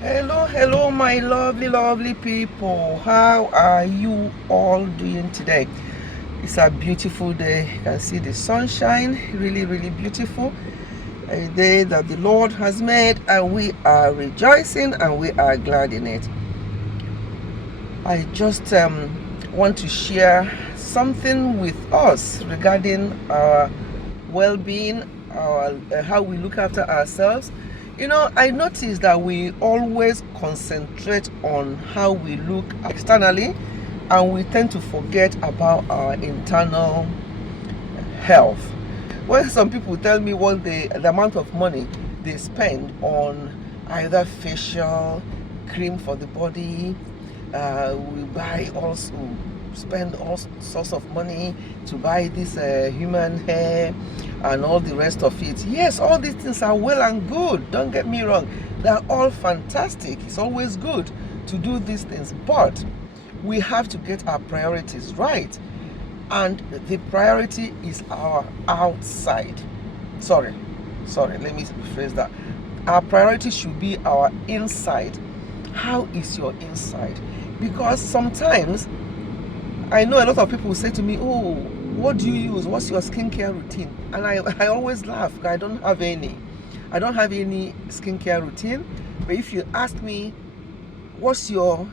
Hello, my lovely people. How are you all doing today? It's a beautiful day. You can see the sunshine, really beautiful. A day that the Lord has made, and we are rejoicing and we are glad in it. I just want to share something with us regarding our well-being, our how we look after ourselves. I notice that we always concentrate on how we look externally, and we tend to forget about our internal health. When some people tell me the amount of money they spend on either facial cream for the body, we buy also spend all sorts of money to buy this human hair and all the rest of it. Yes, all these things are well and good, don't get me wrong, they're all fantastic. It's always good to do these things, but we have to get our priorities right, and the priority is our outside. Sorry, let me rephrase that. Our priority should be our inside. How is your inside? Because sometimes I know a lot of people say to me, oh, what do you use? What's your skincare routine? And I always laugh because I don't have any skincare routine. But if you ask me, what's your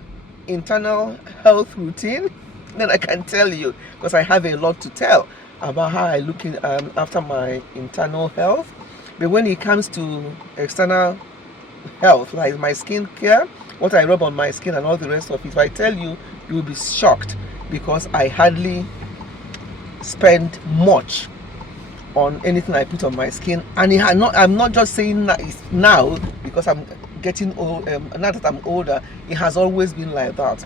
internal health routine? Then I can tell you, because I have a lot to tell about how I look after my internal health. But when it comes to external health, like my skincare, what I rub on my skin and all the rest of it, if I tell you, you will be shocked, because I hardly spend much on anything I put on my skin. And I'm not just saying that it's now because I'm getting old. Now that I'm older, it has always been like that.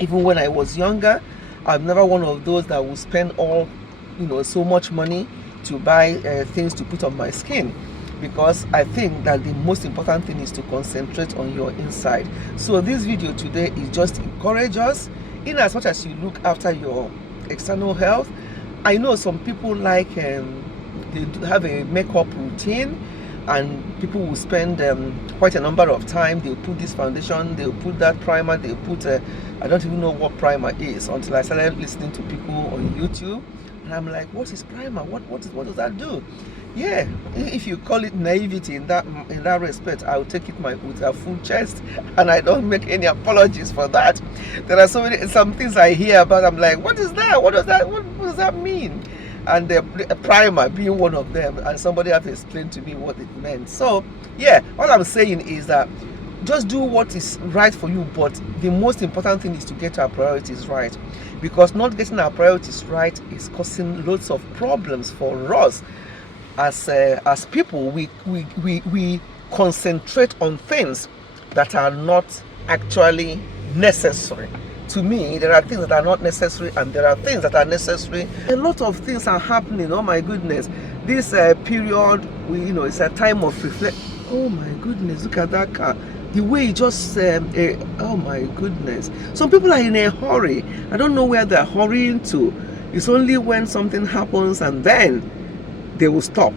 Even when I was younger, I'm never one of those that will spend so much money to buy things to put on my skin, because I think that the most important thing is to concentrate on your inside. So this video today is just to encourage us in as much as you look after your external health. I know some people like they have a makeup routine, and people will spend quite a number of time. They'll put this foundation, they'll put that primer, they'll put I don't even know what primer is until I started listening to people on YouTube. And I'm like, what is primer? What does that do? Yeah, if you call it naivety in that respect, I'll take it with a full chest, and I don't make any apologies for that. There are some things I hear about. I'm like, what is that? What does that mean? And the primer being one of them, and somebody had to explain to me what it meant. So yeah, all I'm saying is that just do what is right for you, but the most important thing is to get our priorities right, because not getting our priorities right is causing loads of problems for us. As people, we concentrate on things that are not actually necessary. To me, there are things that are not necessary, and there are things that are necessary. A lot of things are happening. Oh my goodness, this period, it's a time of reflect. Oh my goodness, look at that car. The way it just oh my goodness. Some people are in a hurry. I don't know where they're hurrying to. It's only when something happens and then they will stop.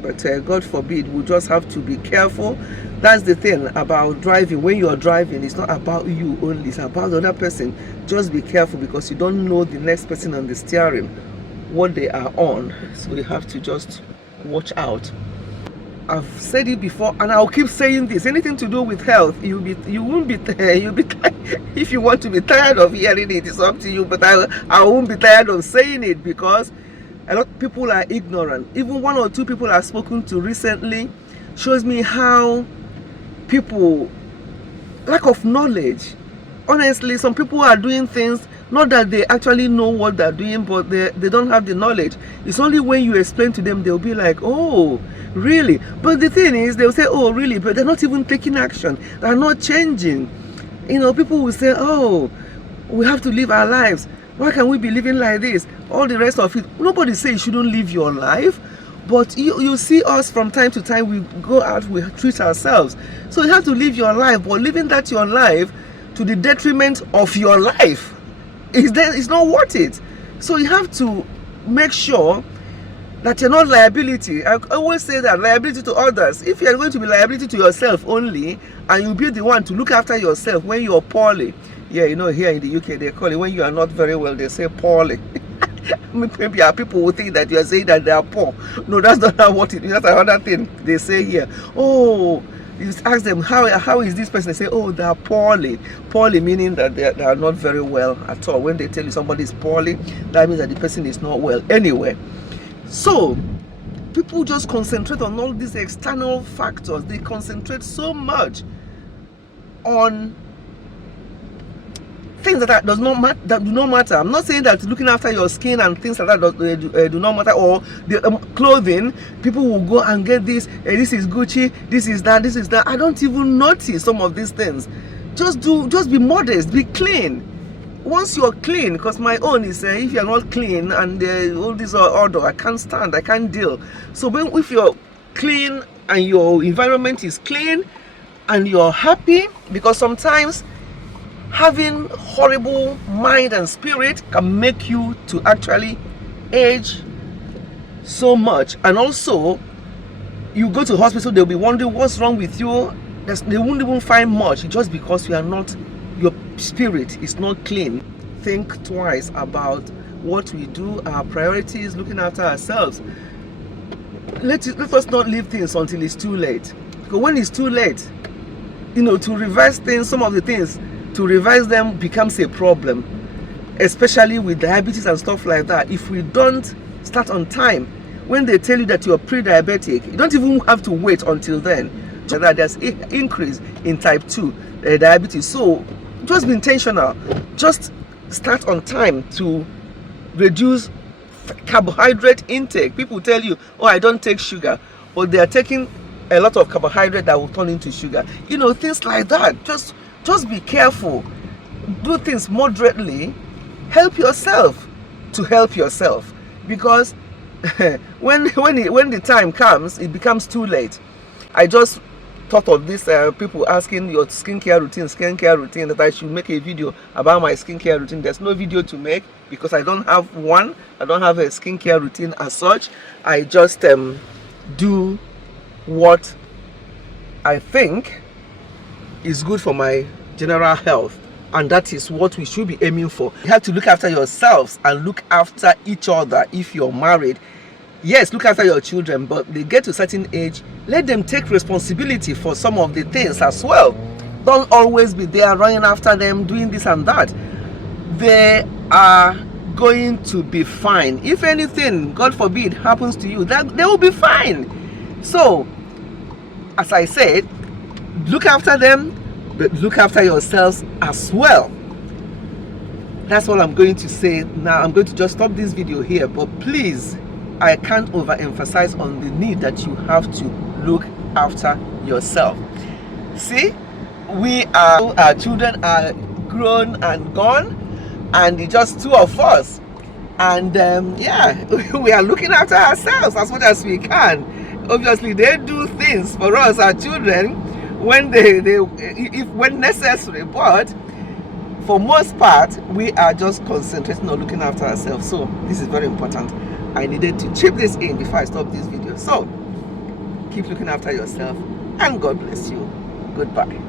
But God forbid, we just have to be careful. That's the thing about driving. When you're driving, it's not about you only, it's about the other person. Just be careful, because you don't know the next person on the steering, what they are on. So you have to just watch out. I've said it before, and I'll keep saying this. Anything to do with health, you'll be if you want to be tired of hearing it, it's up to you. But I won't be tired of saying it, because a lot of people are ignorant. Even one or two people I've spoken to recently shows me how people lack of knowledge. Honestly, some people are doing things, not that they actually know what they're doing, but they don't have the knowledge. It's only when you explain to them, they'll be like, oh, really? But the thing is, they'll say, oh, really? But they're not even taking action. They're not changing. People will say, oh, we have to live our lives. Why can't we be living like this? All the rest of it. Nobody says you shouldn't live your life. But you see us from time to time, we go out, we treat ourselves. So you have to live your life, but living that your life to the detriment of your life it's not worth it. So you have to make sure that you're not liability. I always say that liability to others. If you're going to be liability to yourself only, and you'll be the one to look after yourself when you're poorly. Yeah, you know, here in the UK they call it, when you are not very well, they say poorly. Maybe people will think that you are saying that they are poor. No, that's not what it is. That's another thing they say here. Oh, you ask them, how is this person? They say, oh, they are poorly. Poorly meaning that they are not very well at all. When they tell you somebody is poorly, that means that the person is not well anyway. So people just concentrate on all these external factors. They concentrate so much on things that do not matter. I'm not saying that looking after your skin and things like that do not matter, or the clothing. People will go and get this. This is Gucci. This is that. This is that. I don't even notice some of these things. Just be modest. Be clean. Once you're clean, because my own is if you're not clean and all these order, I can't stand. I can't deal. So if you're clean and your environment is clean and you're happy, because sometimes having horrible mind and spirit can make you to actually age so much. And also, you go to hospital, they'll be wondering what's wrong with you. They won't even find much, just because your spirit is not clean. Think twice about what we do, our priorities, looking after ourselves. Let us not leave things until it's too late. Because when it's too late, to reverse things, some of the things, to revise them becomes a problem, especially with diabetes and stuff like that. If we don't start on time, when they tell you that you're pre-diabetic, you don't even have to wait until then. So that there's an increase in type 2 diabetes. So just be intentional. Just start on time to reduce carbohydrate intake. People tell you, oh, I don't take sugar, but they are taking a lot of carbohydrate that will turn into sugar. Things like that. Just be careful. Do things moderately. Help yourself to help yourself, because when the time comes, it becomes too late. I just thought of this, people asking your skincare routine, that I should make a video about my skincare routine. There's no video to make because I don't have one. I don't have a skincare routine as such. I just do what I think is good for my general health, and that is what we should be aiming for. You have to look after yourselves and look after each other. If you're married, yes, look after your children, but they get to a certain age, let them take responsibility for some of the things as well. Don't always be there running after them, doing this and that. They are going to be fine. If anything, God forbid, happens to you, they will be fine. So, as I said, look after them, but look after yourselves as well. That's all I'm going to say now. I'm going to just stop this video here, but please, I can't overemphasize on the need that you have to look after yourself. See, our children are grown and gone, and it's just two of us. And yeah, we are looking after ourselves as much as we can. Obviously, they do things for us, our children, when when necessary, but for most part, we are just concentrating on looking after ourselves. So this is very important. I needed to chip this in before I stop this video. So keep looking after yourself, and God bless you. Goodbye.